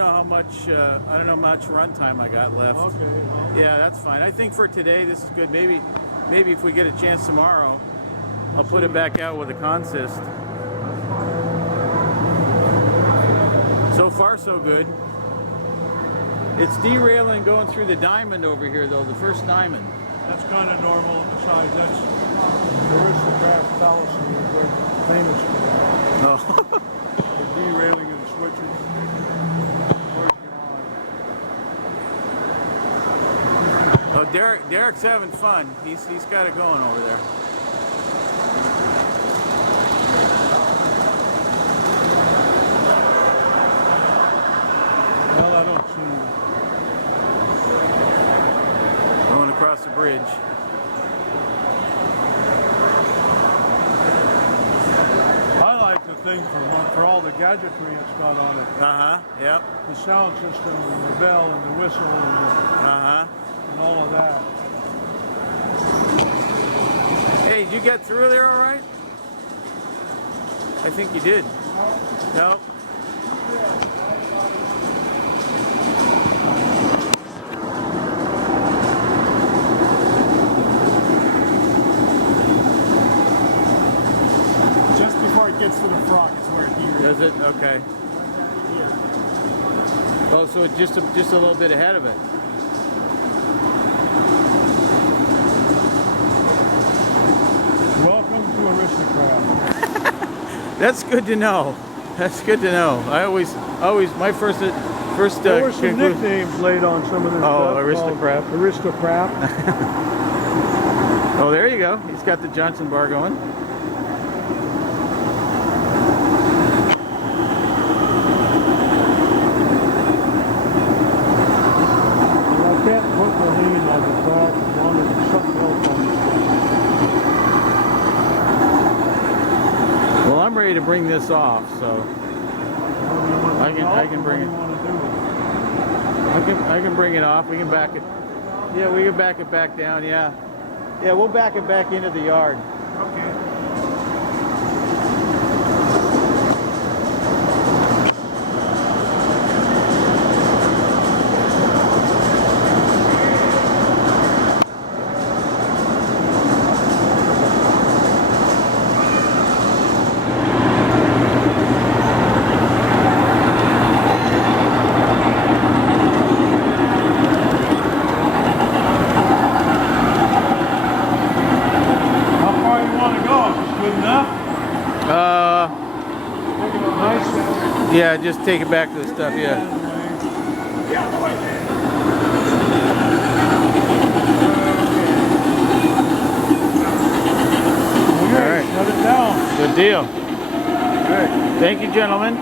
know how much run time I got left. Okay, well. Yeah, that's fine. I think for today this is good. Maybe if we get a chance tomorrow, I'll put it back out with a consist. So far, so good. It's derailing going through the diamond over here, though, the first diamond. That's kind of normal. Besides, that's Aristocraft fallacy is they're famous for that. Oh. The derailing of the switches. Oh, Derek's having fun. He's got it going over there. Well, I don't see him. Going across the bridge. I like the thing for all the gadgetry it's got on it. Yep. The sound system and the bell and the whistle and all of that. Hey, did you get through there all right? I think you did. No. Just before it gets to the front is where it hears. Does it? Okay. Oh, so it's just a little bit ahead of it. Welcome to Aristocraft. That's good to know. That's good to know. I always my first there were some nicknames laid on some of this stuff. Aristocraft. Aristocraft. Oh, there you go. He's got the Johnson bar going. I can't put the lean on the track as long as there's something else on the track. Well, I'm ready to bring this off, so I can bring it. I can bring it off. We can back it. Yeah, we can back it back down. Yeah, we'll back it back into the yard. Okay. Yeah, just take it back to the stuff, yeah. All right, shut it down. Good deal. Good. Thank you, gentlemen.